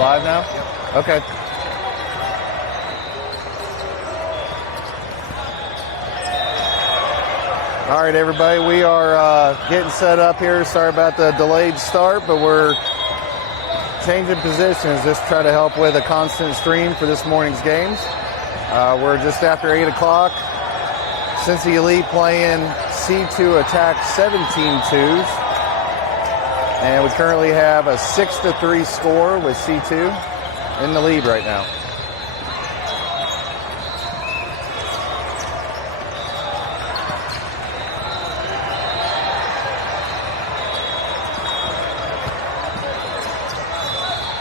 live now? Yep. Okay. All right, everybody, we are getting set up here. Sorry about the delayed start, but we're changing positions just to try to help with a constant stream for this morning's games. We're just after 8 o'clock. Cincy Elite playing C2 Attack 17-2s. And we currently have a 6-3 score with C2 in the lead right now.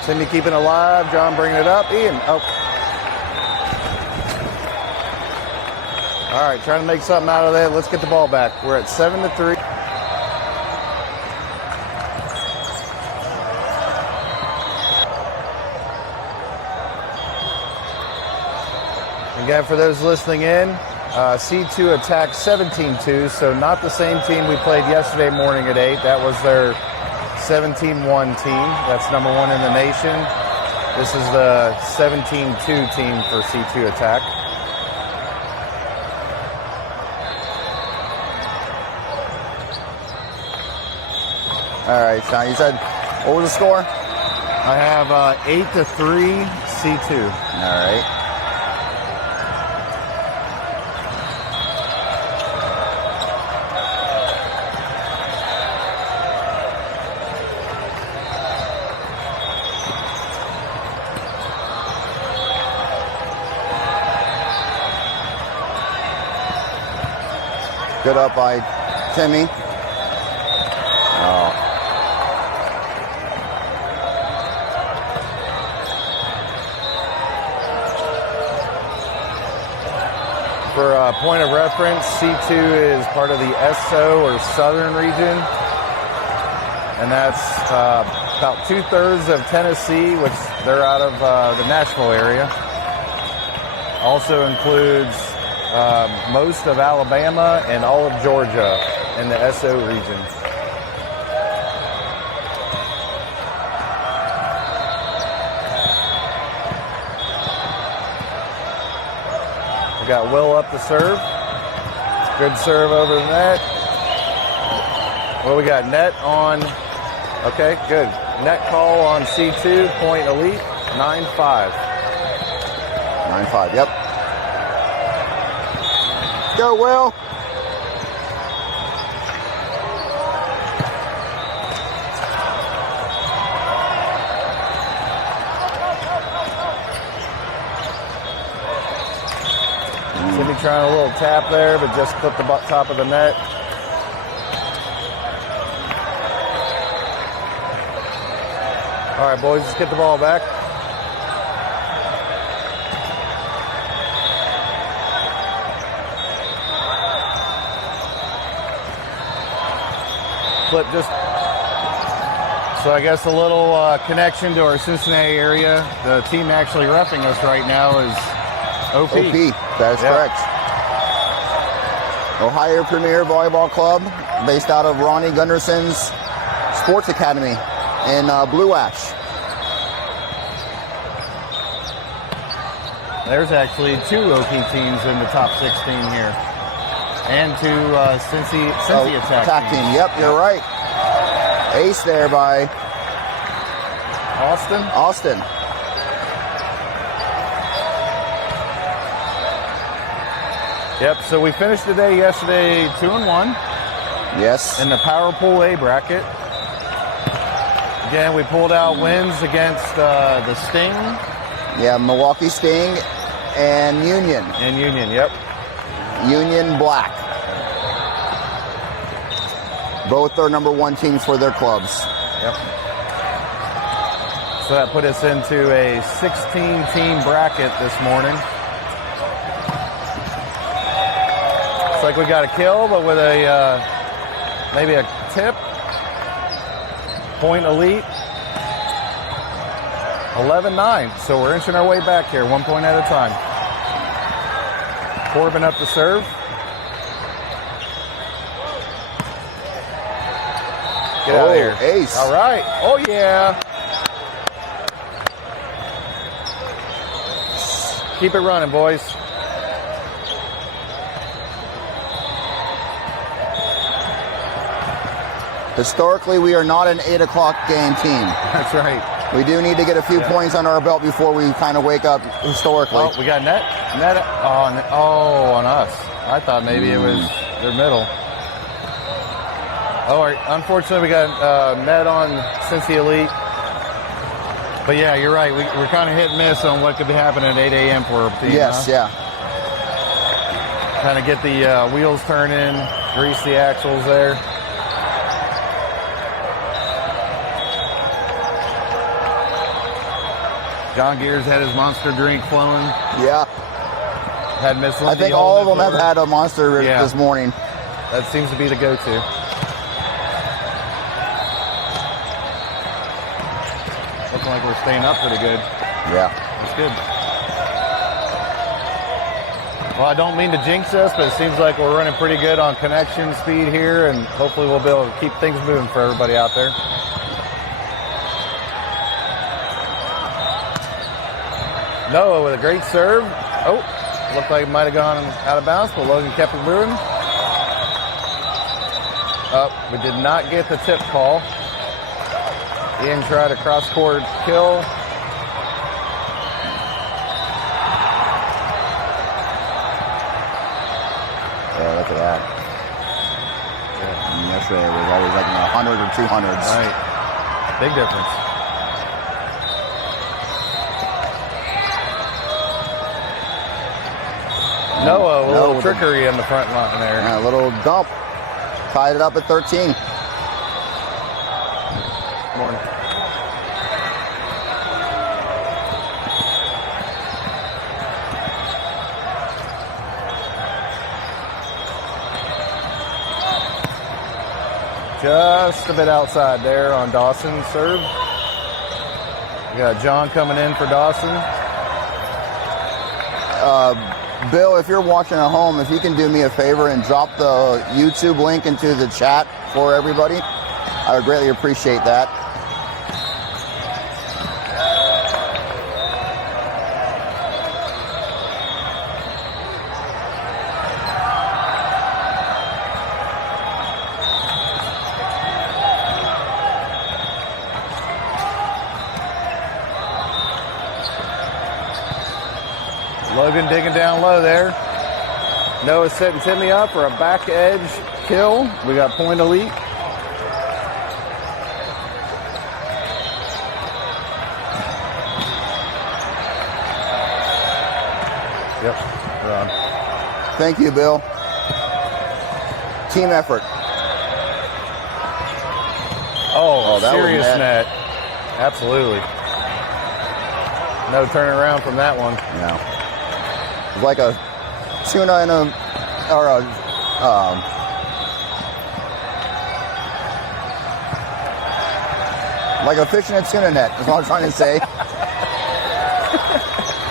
Cindy keeping it alive. John bringing it up. Ian. Oh. All right, trying to make something out of that. Let's get the ball back. We're at 7-3. Again, for those listening in, C2 Attack 17-2, so not the same team we played yesterday morning at 8. That was their 17-1 team. That's number 1 in the nation. This is the 17-2 team for C2 Attack. All right, Sean, you said, what was the score? I have 8-3 C2. All right. Good up by Timmy. Oh. For a point of reference, C2 is part of the SO or Southern region, and that's about 2/3 of Tennessee, which they're out of the Nashville area. Also includes most of Alabama and all of Georgia in the SO region. We got Will up the serve. Good serve over the net. Well, we got net on. Okay, good. Net call on C2, point Elite, 9-5. 9-5, yep. Go, Will. Sydney trying a little tap there, but just clipped the top of the net. All right, boys, let's get the ball back. Flip just, so I guess a little connection to our Cincinnati area. The team actually roughing us right now is OP. OP, that is correct. Ohio Premier Volleyball Club, based out of Ronnie Gunderson's Sports Academy in Blue Ash. There's actually 2 OP teams in the top 16 here. And 2 Cincy Attack team. Yep, you're right. Ace there by Austin. Yep, so we finished the day yesterday 2-1. Yes. In the Power Pool A bracket. Again, we pulled out wins against the Sting. Yeah, Milwaukee Sting and Union. Yep. Union Black. Both are number 1 teams for their clubs. Yep. So that put us into a 16-team bracket this morning. Looks like we got a kill, but with a maybe a tip. Point Elite. 11-9. So we're inching our way back here, 1 point at a time. Corbin up the serve. Get out of here. Ace. All right. Oh, yeah. Keep it running, boys. Historically, we are not an 8 o'clock game team. That's right. We do need to get a few points under our belt before we kind of wake up historically. Oh, we got net on us. I thought maybe it was their middle. Oh, unfortunately, we got net on Cincy Elite. But yeah, you're right. We're kind of hit and miss on what could be happening at 8 a.m. for a team. Yes, huh? yeah. Kind of get the wheels turning, grease the axles there. John Gears had his monster drink flowing. Yeah. Had Miss Lindsay. I think all of them have had a monster this morning. That seems to be the go-to. Looking like we're staying up pretty good. Yeah. That's good. Well, I don't mean to jinx us, but it seems like we're running pretty good on connection speed here, and hopefully we'll be able to keep things moving for everybody out there. Noah with a great serve. Oh, looked like it might have gone out of bounds, but Logan kept it moving. Oh, we did not get the tip call. Ian tried a cross-court kill. Yeah, look at that. Yeah. And yesterday it was always like in the 100 or 200s. Right. Big difference. Noah, a little trickery in the front line there. Yeah, a little dump. Tied it up at 13. Morning. Just a bit outside there on Dawson's serve. We got John coming in for Dawson. Bill, if you're watching at home, if you can do me a favor and drop the YouTube link into the chat for everybody, I would greatly appreciate that. Logan digging down low there. Noah's setting Timmy up for a back edge kill. We got point elite. Yep, we're on. Thank you, Bill. Team effort. Oh, that serious was net. Absolutely. No turning around from that one. No. It's like a tuna in a, or a, like a fish in a tuna net, is what I'm trying to say.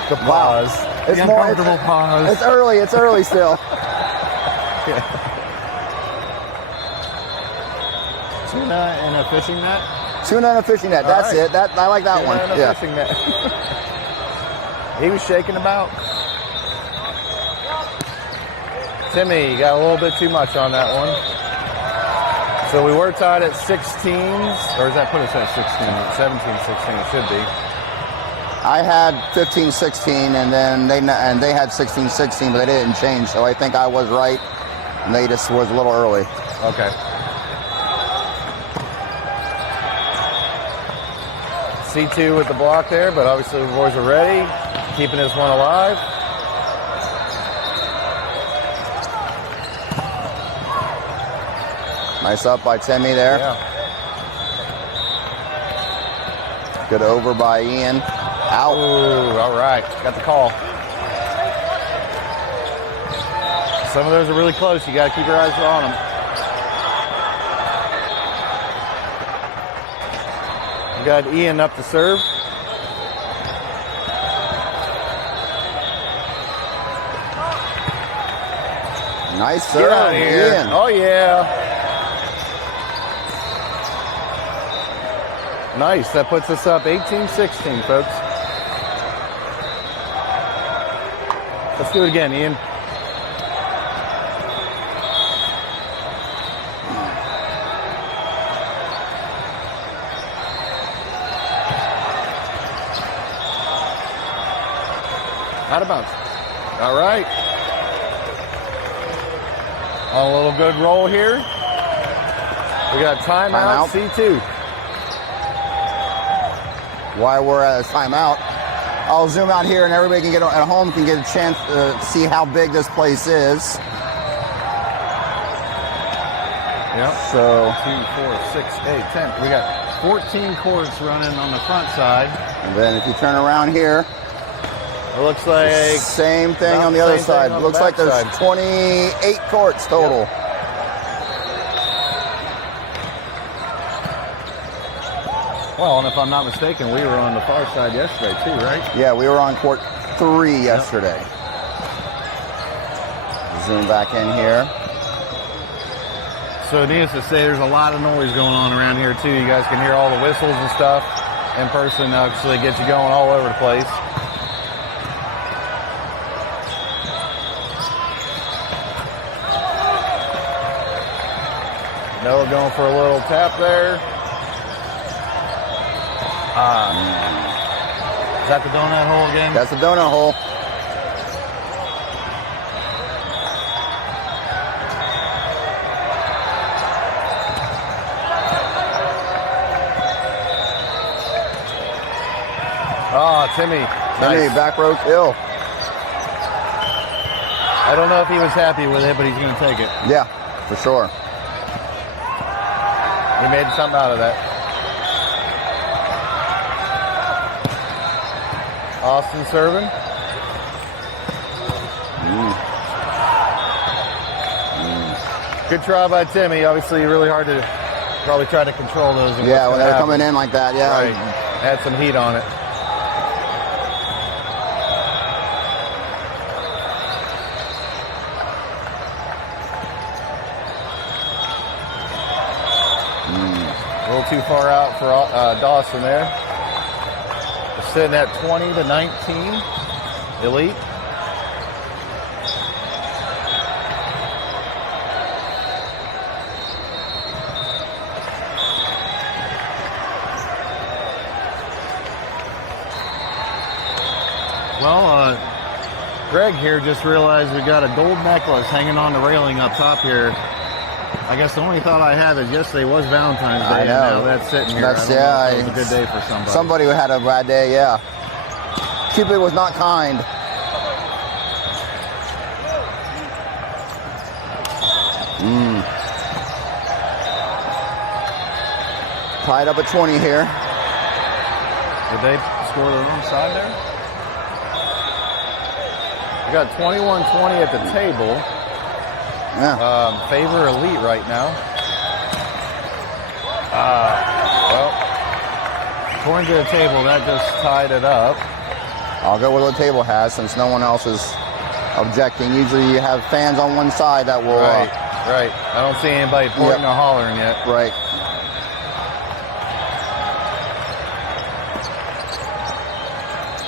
The pause. It's the more, uncomfortable pause. It's early still. Yeah. Tuna in a fishing net? Tuna in a fishing net, that's right. it. I like that Tuna one. in a Yeah. fishing net. He was shaking about. Timmy got a little bit too much on that one. So we were tied at 16s, or does that put us at 16? 17-16 it should be. I had 15-16, and then they had 16-16, but they didn't change. So I think I was right, and they just was a little early. Okay. C2 with the block there, but obviously the boys are ready, keeping this one alive. Nice up by Timmy there. Yeah. Good over by Ian. Out. Ooh, all right. Got the call. Some of those are really close. You got to keep your eyes on them. We got Ian up to serve. Nice serve, Get out of here. Ian. Oh, yeah. Nice. That puts us up 18-16, folks. Let's do it again, Ian. Out of bounds. All right. On a little good roll here. We got timeout. C2. While we're at a timeout, I'll zoom out here and everybody can get at home can get a chance to see how big this place is. Yep. So 2, 4, 6, 8, 10. We got 14 courts running on the front side. And then if you turn around here, it looks like same thing on the other side. It looks like there's 28 courts total. Yep. Well, and if I'm not mistaken, we were on the far side yesterday too, right? Yeah, we were on court 3 yesterday. Zoom back in here. So needless to say, there's a lot of noise going on around here too. You guys can hear all the whistles and stuff. In person actually gets you going all over the place. Noah going for a little tap there. Is that the donut hole again? That's the donut hole. Oh, Timmy. Nice. Back row kill. I don't know if he was happy with it, but he's going to take it. Yeah, for sure. He made something out of that. Austin serving. Good try by Timmy. Obviously, really hard to probably try to control those. Yeah, when they're coming in like that, yeah. Right. Had some heat on it. A little too far out for Dawson there. We're sitting at 20-19. Elite. Well, Greg here just realized we got a gold necklace hanging on the railing up top here. I guess the only thought I have is yesterday was Valentine's Day, and now that's sitting here. That's, it was a good day for somebody. Somebody who had a bad day, yeah. Cupid was not kind. Tied up at 20 here. Did they score their own side there? We got 21-20 at the table. Yeah. Favor Elite right now. Well, according to the table, that just tied it up. I'll go with what the table has since no one else is objecting. Usually you have fans on one side that will... Right. I don't see anybody pointing or hollering yet. Right.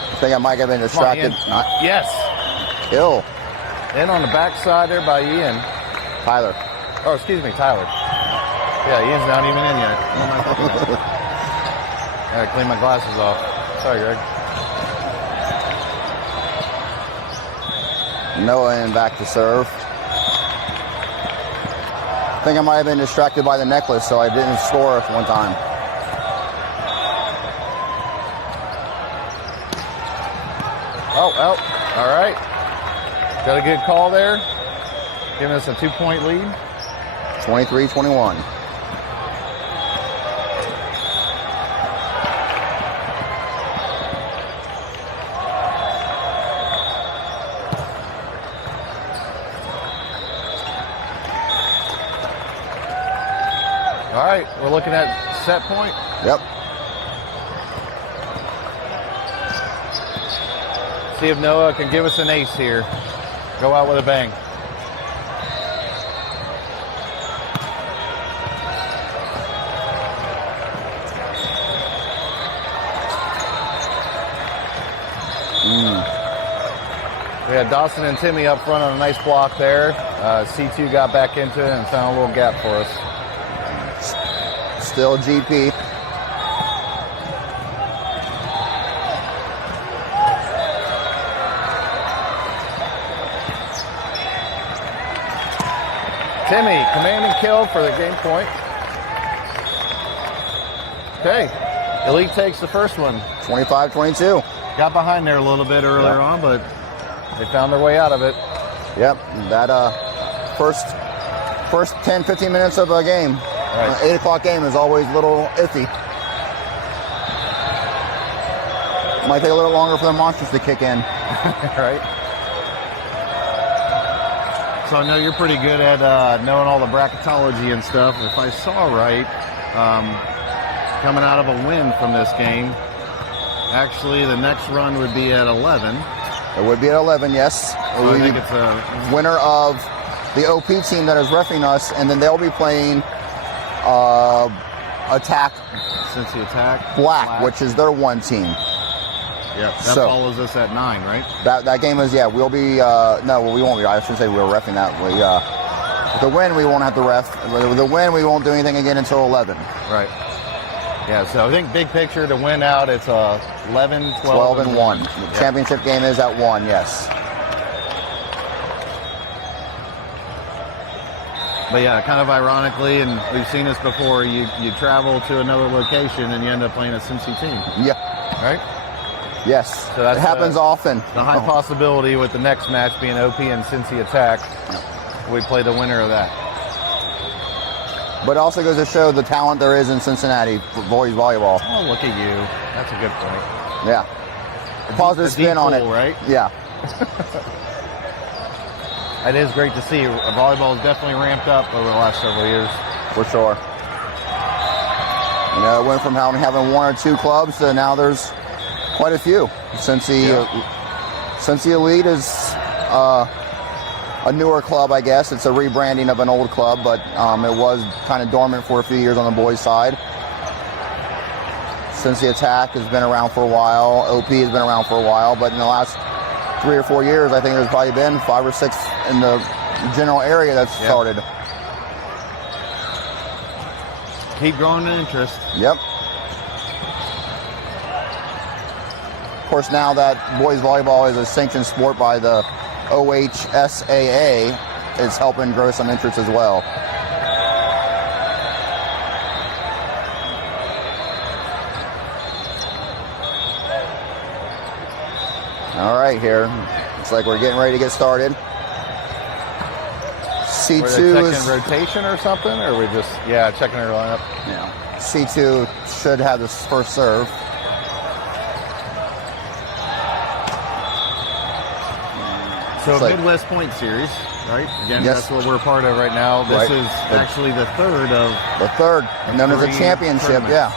I think I might have been distracted. Yes. Kill. In on the backside there by Ian. Tyler. Oh, excuse me, Tyler. Yeah, Ian's not even in yet. What am I talking about? I gotta clean my glasses off. Sorry, Greg. Noah in back to serve. I think I might have been distracted by the necklace, so I didn't score one time. Oh, all right. Got a good call there. Giving us a 2-point lead. 23-21. All right, we're looking at set point. Yep. See if Noah can give us an ace here. Go out with a bang. We had Dawson and Timmy up front on a nice block there. C2 got back into it and found a little gap for us. Still GP. Timmy, command and kill for the game point. Okay, Elite takes the first one. 25-22. Got behind there a little bit earlier on, but they found their way out of it. Yep, that first 10, 15 minutes of a game, 8 o'clock game is always a little iffy. Might take a little longer for the monsters to kick in. Right. So I know you're pretty good at knowing all the bracketology and stuff. If I saw right, coming out of a win from this game, actually the next run would be at 11. It would be at 11, yes. So I think it's a winner of the OP team that is reffing us, and then they'll be playing Attack Cincy Attack Black, which is their one team. Yep, that follows us at 9, right? That game is, we'll be, we won't be. I shouldn't say we were reffing that. The win, we won't have to ref. The win, we won't do anything again until 11. Right. Yeah, so I think big picture to win out, it's 11, 12 and 1. The championship game is at 1, yes. But yeah, kind of ironically, and we've seen this before, you travel to another location and you end up playing a Cincy team. Yeah. Right? Yes. So that happens often. The high possibility with the next match being OP and Cincy Attack, we play the winner of that. But it also goes to show the talent there is in Cincinnati for boys volleyball. Oh, look at you. That's a good point. Yeah. Positive spin on it. Right? Yeah. It is great to see. Volleyball has definitely ramped up over the last several years. For sure. It went from having 1 or 2 clubs to now there's quite a few. Cincy Elite is a newer club, I guess. It's a rebranding of an old club, but it was kind of dormant for a few years on the boys' side. Cincy Attack has been around for a while. OP has been around for a while, but in the last 3 or 4 years, I think there's probably been 5 or 6 in the general area that's started. Keep growing in interest. Yep. Of course, now that boys volleyball is a sanctioned sport by the OHSAA, it's helping grow some interest as well. All right, here. Looks like we're getting ready to get started. C2 checking is rotation or something, or we just checking our lineup. Yeah. C2 should have this first serve. So a Midwest Point Series, right? Again, that's what we're part of right now. This is actually the third of known as a championship. Yeah.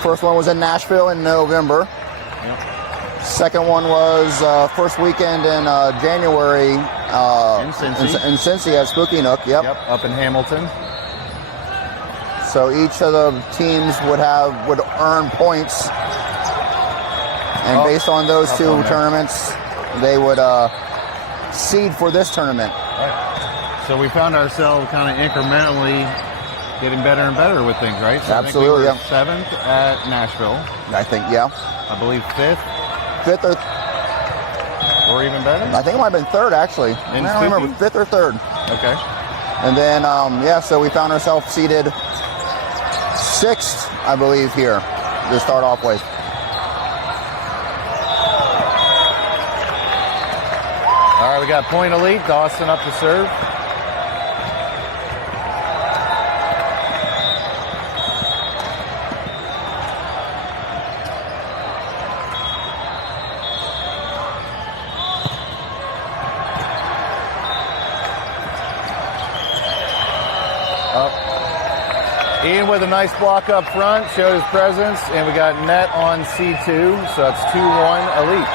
First one was in Nashville in November. Yep. Second one was first weekend in January in Cincy at Spooky Nook. Yep, up in Hamilton. So each of the teams would earn points, and based on those 2 tournaments, they would seed for this tournament. Right. So we found ourselves kind of incrementally getting better and better with things, right? So Absolutely. I think we were 7th at Nashville. I think, yeah. I believe 5th. 5th or even better? I think it might have been 3rd, actually. I don't remember, 5th or 3rd. Okay. And then, so we found ourselves seated 6th, I believe, here to start off with. All right, we got Point Elite. Dawson up to serve. Ian with a nice block up front, showed his presence, and we got net on C2, so that's 2-1 Elite.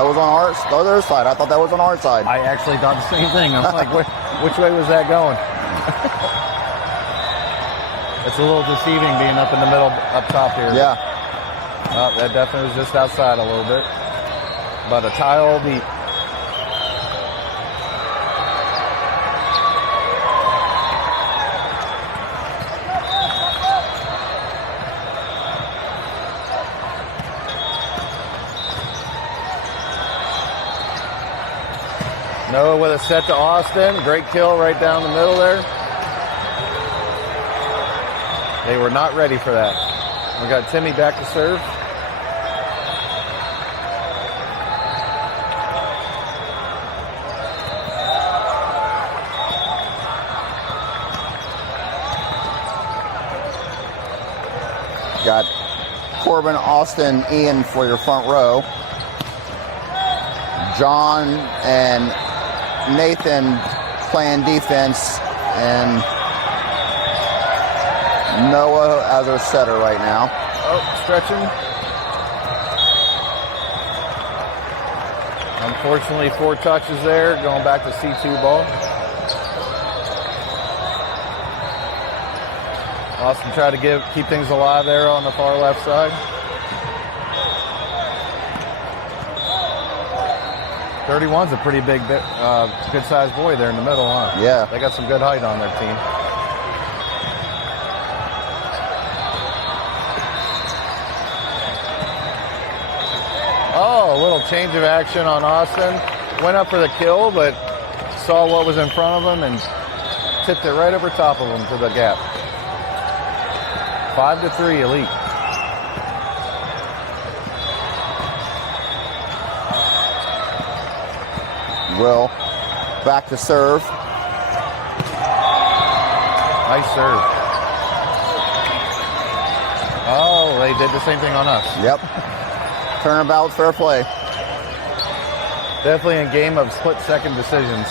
That was on our the other side. I thought that was on our side. I actually thought the same thing. I'm like, which way was that going? It's a little deceiving being up in the middle, up top here. Yeah. That definitely was just outside a little bit. But a tile deep. Noah with a set to Austin. Great kill right down the middle there. They were not ready for that. We got Timmy back to serve. Got Corbin, Austin, Ian for your front row. John and Nathan playing defense, and Noah as our setter right now. Oh, stretching. Unfortunately, 4 touches there, going back to C2 ball. Austin tried to keep things alive there on the far left side. 31's a pretty big, good-sized boy there in the middle, huh? Yeah. They got some good height on their team. Oh, a little change of action on Austin. Went up for the kill, but saw what was in front of him and tipped it right over top of him to the gap. 5-3, Elite. Will back to serve. Nice serve. Oh, they did the same thing on us. Yep. Turnabout, fair play. Definitely a game of split-second decisions.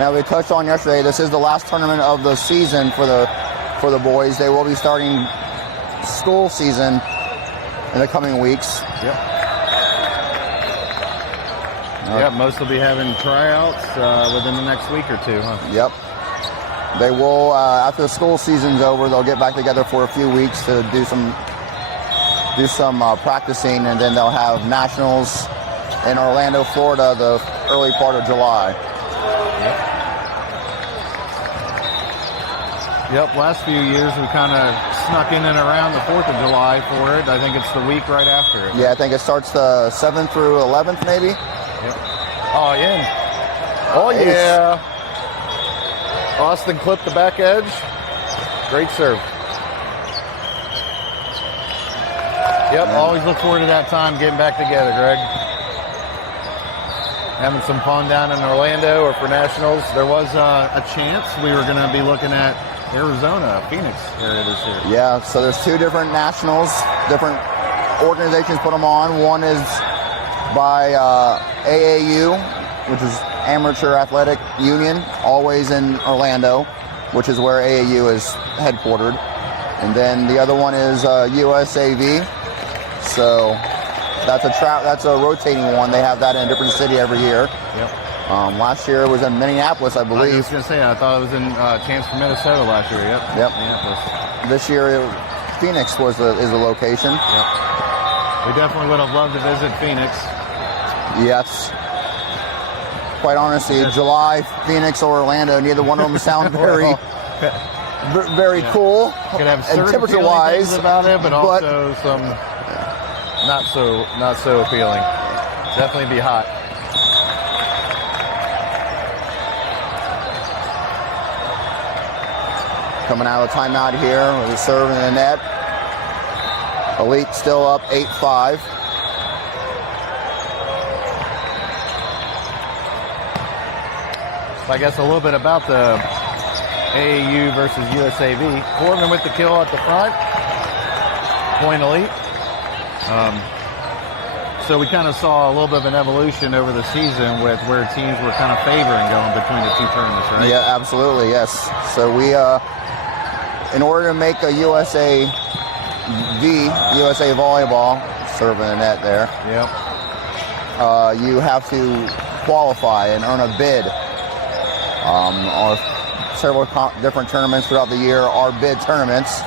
Now, we touched on yesterday, this is the last tournament of the season for the boys. They will be starting school season in the coming weeks. Yep. Yep, most will be having tryouts within the next week or two, huh? Yep. They will, after the school season's over, they'll get back together for a few weeks to do some practicing, and then they'll have nationals in Orlando, Florida, the early part of July. Yep, last few years we kind of snuck in and around the 4th of July for it. I think it's the week right after it. Yeah, I think it starts the 7th through 11th, maybe. Yep. Oh, in. Oh, Ace. yeah. Austin clipped the back edge. Great serve. Yep, always look forward to that time getting back together, Greg. Having some fun down in Orlando or for nationals. There was a chance we were going to be looking at Arizona, Phoenix area this year. Yeah, so there's 2 different nationals, different organizations put them on. One is by AAU, which is Amateur Athletic Union, always in Orlando, which is where AAU is headquartered. And then the other one is USAV. So that's a rotating one. They have that in a different city every year. Yep. Last year it was in Minneapolis, I believe. I was going to say, I thought it was in chance for Minnesota last year. Yep. Minneapolis. This year, Phoenix is the location. Yep. We definitely would have loved to visit Phoenix. Yes. Quite honestly, July, Phoenix, or Orlando, neither one of them sound very cool. Could have and certain temperature-wise things about it, but also some not so appealing. Definitely be hot. Coming out of the timeout here with a serve in the net. Elite still up 8-5. I guess a little bit about the AAU versus USAV. Corbin with the kill at the front. Point Elite. So we kind of saw a little bit of an evolution over the season with where teams were kind of favoring going between the 2 tournaments, right? Yeah, absolutely, yes. So in order to make a USA volleyball, serving the net there, Yep. You have to qualify and earn a bid. On several different tournaments throughout the year are bid tournaments.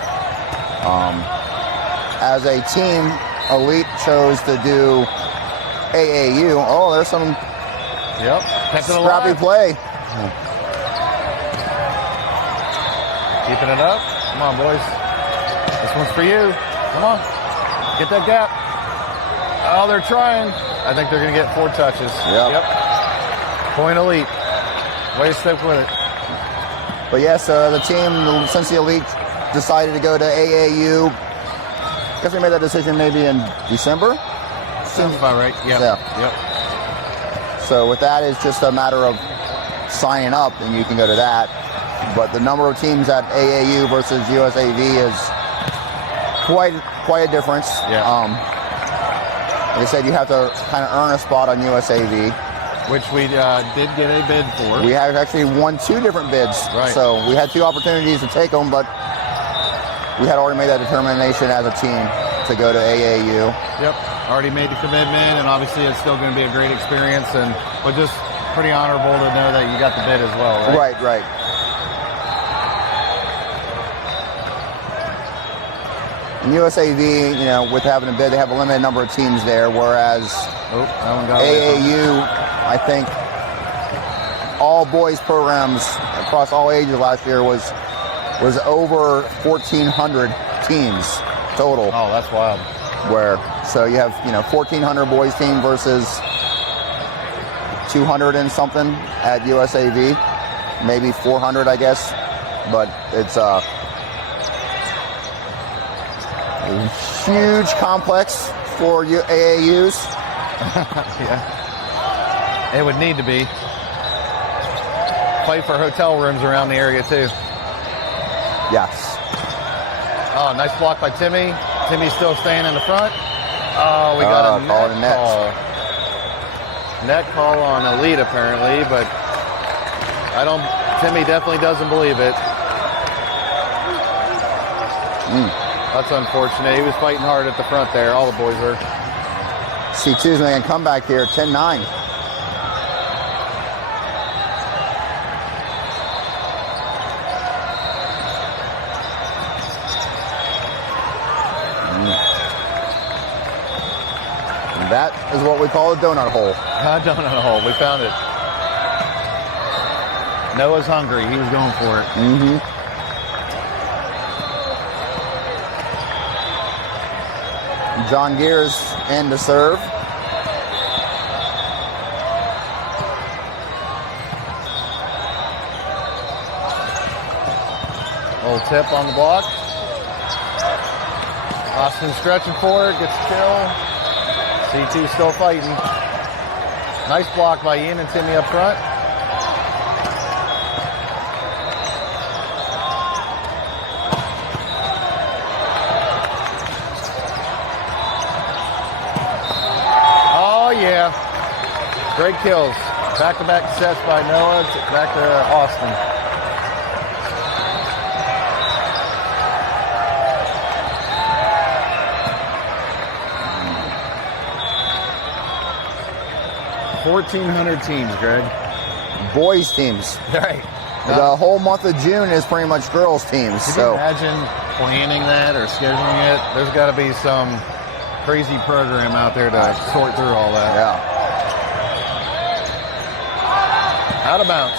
As a team, Elite chose to do AAU. Oh, there's some scrappy play. Keeping it up. Come on, boys. This one's for you. Come on. Get that gap. Oh, they're trying. I think they're going to get 4 touches. Yep. Point Elite. Way to stick with it. But yes, the team, the Cincy Elite, decided to go to AAU. I guess we made that decision maybe in December. Sounds about right. Yep. Yeah. So with that, it's just a matter of signing up, and you can go to that. But the number of teams at AAU versus USAV is quite a difference. Yeah. Like I said, you have to kind of earn a spot on USAV. Which we did get a bid for. We have actually won 2 different bids. Right. So we had 2 opportunities to take them, but we had already made that determination as a team to go to AAU. Yep. Already made the commitment, and obviously it's still going to be a great experience, but just pretty honorable to know that you got the bid as well, right? Right. In USAV, with having a bid, they have a limited number of teams there, whereas that one got AAU, I think all boys programs across all ages last year was over 1,400 teams total. Oh, that's wild. So you have 1,400 boys team versus 200 and something at USAV, maybe 400, I guess. But it's a huge complex for AAUs. Yeah. It would need to be. Fight for hotel rooms around the area, too. Yes. Oh, nice block by Timmy. Timmy's still staying in the front. Oh, we got a net call. Net call on Elite, apparently, but Timmy definitely doesn't believe it. That's unfortunate. He was fighting hard at the front there. All the boys were. C2's making a comeback here, 10-9. That is what we call a donut hole. A donut hole. We found it. Noah's hungry. He was going for it. John Gears in to serve. Little tip on the block. Austin stretching for it. Gets a kill. C2 still fighting. Nice block by Ian and Timmy up front. Oh, yeah. Great kills. Back-to-back sets by Noah. Back to Austin. $1,400 teams, Greg. Boys teams. Right. The whole month of June is pretty much girls teams. Can you imagine planning that or scheduling it? There's got to be some crazy program out there to sort through all that. Yeah. Out of bounds.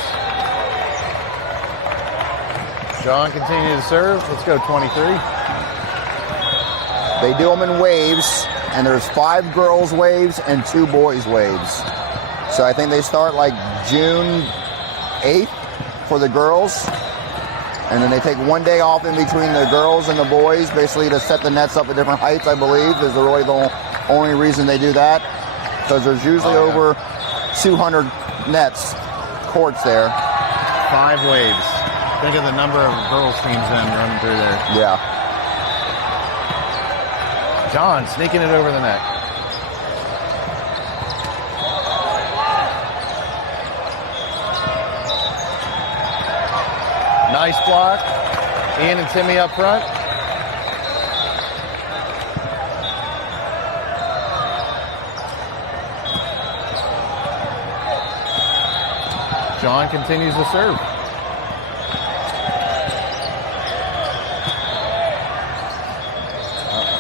John continues to serve. Let's go 23. They do them in waves, and there's 5 girls waves and 2 boys waves. So I think they start like June 8th for the girls, and then they take 1 day off in between the girls and the boys, basically to set the nets up at different heights, I believe, is really the only reason they do that, because there's usually over 200 nets, courts there. 5 waves. Think of the number of girls teams then running through there. Yeah. John sneaking it over the net. Nice block. Ian and Timmy up front. John continues to serve.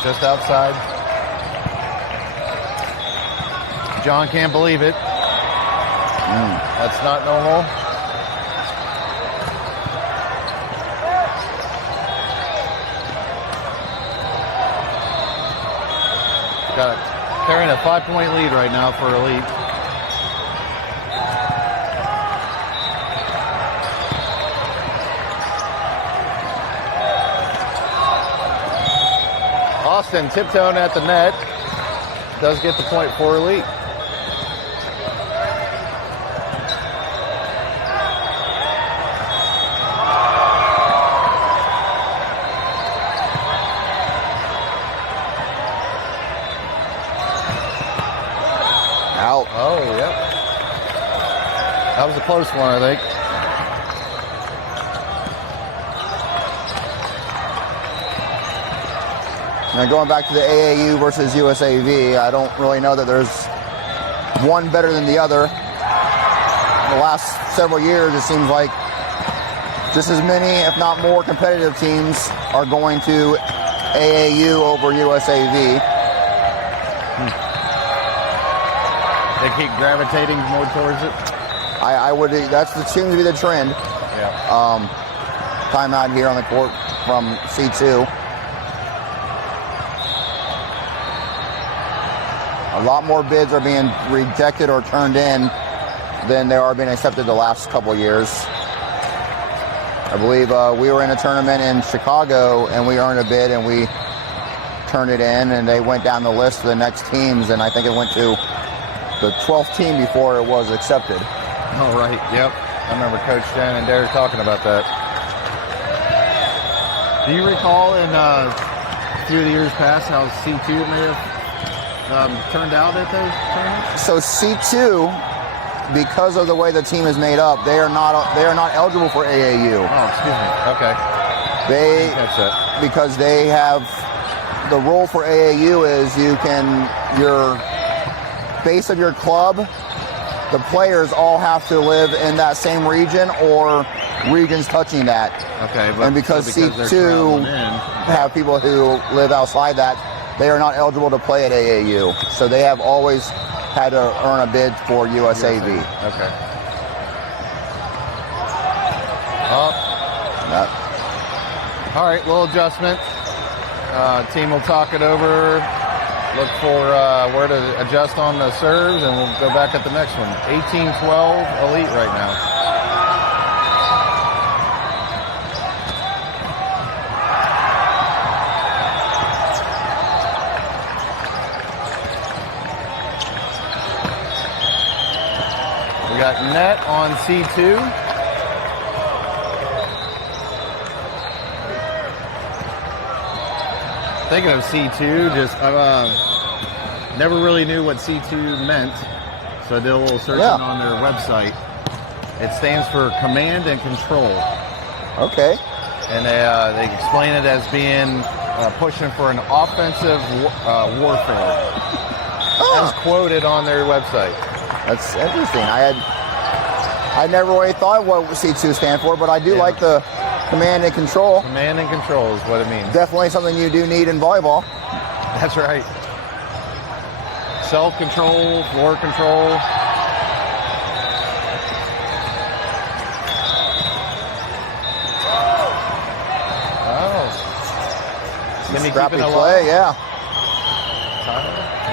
Just outside. John can't believe it. That's not normal. Carrying a 5-point lead right now for Elite. Austin tiptoeing at the net. Does get the point for Elite. Out. Oh, yep. That was a close one, I think. Now going back to the AAU versus USAV, I don't really know that there's one better than the other. In the last several years, it seems like just as many, if not more, competitive teams are going to AAU over USAV. They keep gravitating more towards it. I would. That seems to be the trend. Yeah. Timeout here on the court from C2. A lot more bids are being rejected or turned in than they are being accepted the last couple of years. I believe we were in a tournament in Chicago and we earned a bid and we turned it in, and they went down the list of the next teams, and I think it went to the 12th team before it was accepted. Oh, right. Yep. I remember Coach Jen and Derek talking about that. Do you recall in a few of the years past how C2 may have turned out at those tournaments? So C2, because of the way the team is made up, they are not eligible for AAU. Oh, excuse me. Okay. That's it. Because they have the rule for AAU is your base of your club, the players all have to live in that same region or regions touching that. Okay. And because C2 have people who live outside that, they are not eligible to play at AAU. So they have always had to earn a bid for USAV. Okay. All right, little adjustment. Team will talk it over, look for where to adjust on the serves, and we'll go back at the next one. 18-12 Elite right now. We got net on C2. Thinking of C2, just never really knew what C2 meant, so I did a little searching on their website. It stands for Command and Control. Okay. And they explain it as being pushing for an offensive warfare. As quoted on their website. That's interesting. I never really thought what C2 stand for, but I do like the command and control. Command and control is what it means. Definitely something you do need in volleyball. That's right. Self-control, floor control. Oh. Scrappy play, yeah.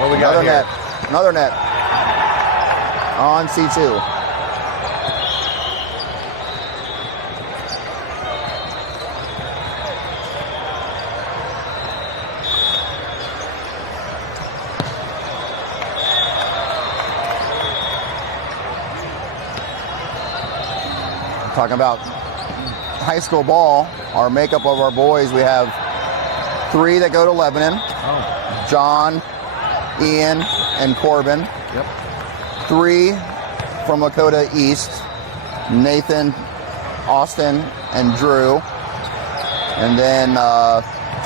What we got here? Another net. On C2. Talking about high school ball, our makeup of our boys, we have 3 that go to Lebanon. Oh. John, Ian, and Corbin. Yep. 3 from Lakota East, Nathan, Austin, and Drew. And then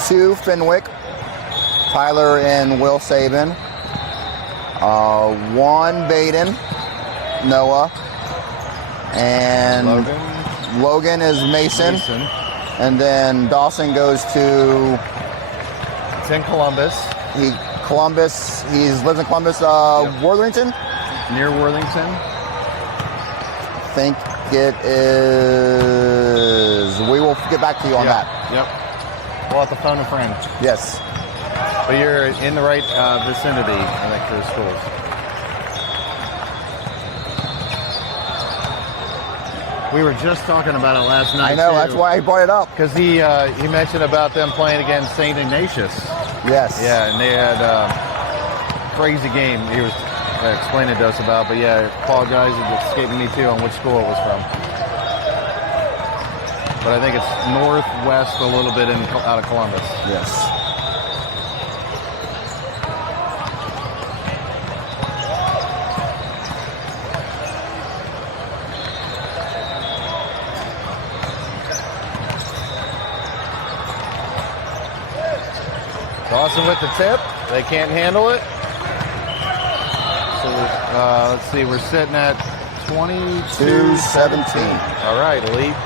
2 Fenwick, Tyler and Will Saban. 1 Baden, Noah. And Logan is Mason. And then Dawson goes to... It's in Columbus. He lives in Columbus, Worthington? Near Worthington. I think it is... We will get back to you on that. Yep. We'll have to phone a friend. Yes. But you're in the right vicinity, I think, for the schools. We were just talking about it last night. I know, too, that's why I brought it up. because he mentioned about them playing against St. Ignatius. Yes. Yeah, and they had a crazy game he was explaining to us about. But yeah, apologize, it's escaping me too on which school it was from. But I think it's northwest a little bit out of Columbus. Yes. Dawson with the tip. They can't handle it. So let's see. We're sitting at 22-17. All right, Elite.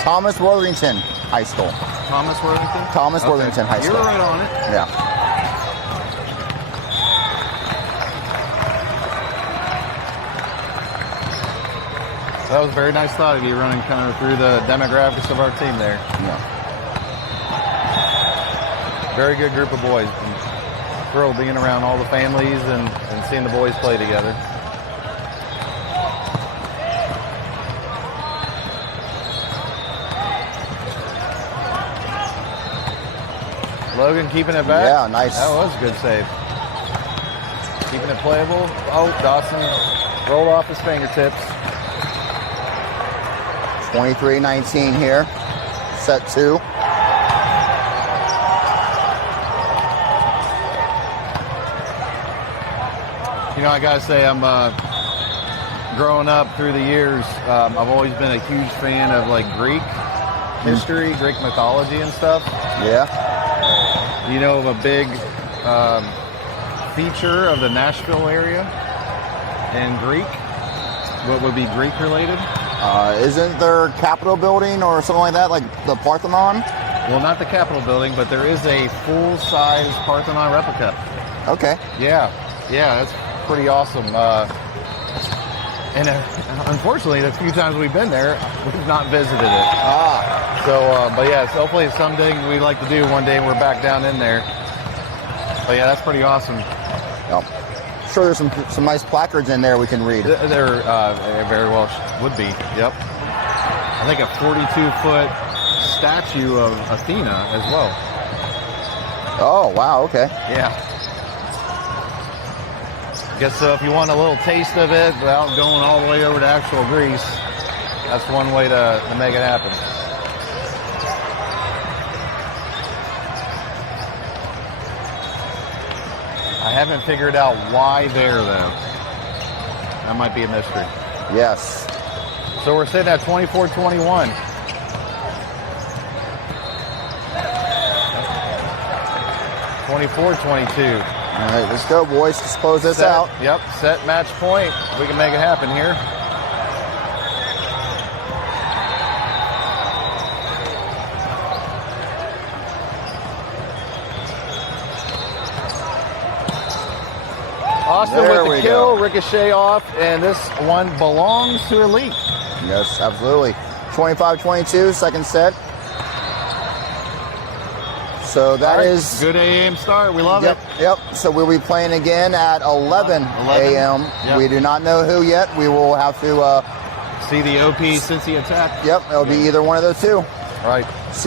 Thomas Worthington High School. Thomas Worthington? Thomas Worthington High School. You were right on it. Yeah. That was a very nice thought of you running kind of through the demographics of our team there. Yeah. Very good group of boys. I'm thrilled being around all the families and seeing the boys play together. Logan keeping it back. Yeah, nice. That was a good save. Keeping it playable. Oh, Dawson rolled off his fingertips. 23-19 here. Set 2. You know, I gotta say, I'm growing up through the years. I've always been a huge fan of like Greek history, Greek mythology, and stuff. Yeah. You know of a big feature of the Nashville area in Greek? What would be Greek related? Isn't there Capitol building or something like that, like the Parthenon? Well, not the Capitol building, but there is a full-size Parthenon replica. Okay. Yeah, that's pretty awesome. And unfortunately, the few times we've been there, we've not visited it. So, but yeah, so hopefully it's something we'd like to do one day. We're back down in there. But yeah, that's pretty awesome. Yep. Sure, there's some nice placards in there we can read. There very well would be. Yep. I think a 42-foot statue of Athena as well. Oh, wow. Okay. Yeah. Guess so. If you want a little taste of it without going all the way over to actual Greece, that's one way to make it happen. I haven't figured out why there, though. That might be a mystery. Yes. So we're sitting at 24-21. (24-22). All right, let's go, boys. Let's close this out. Yep, set match point. We can make it happen here. Austin There with we the kill, go. ricochet off, and this one belongs to Elite. Yes, absolutely. 25-22, second set. So that is good AM start. We love Yep, it. yep. So we'll be playing again at 11 a.m. Yep. We do not know who yet. We will have to, See the OP Cincy attack. yep, it'll be either one of those two. Right. See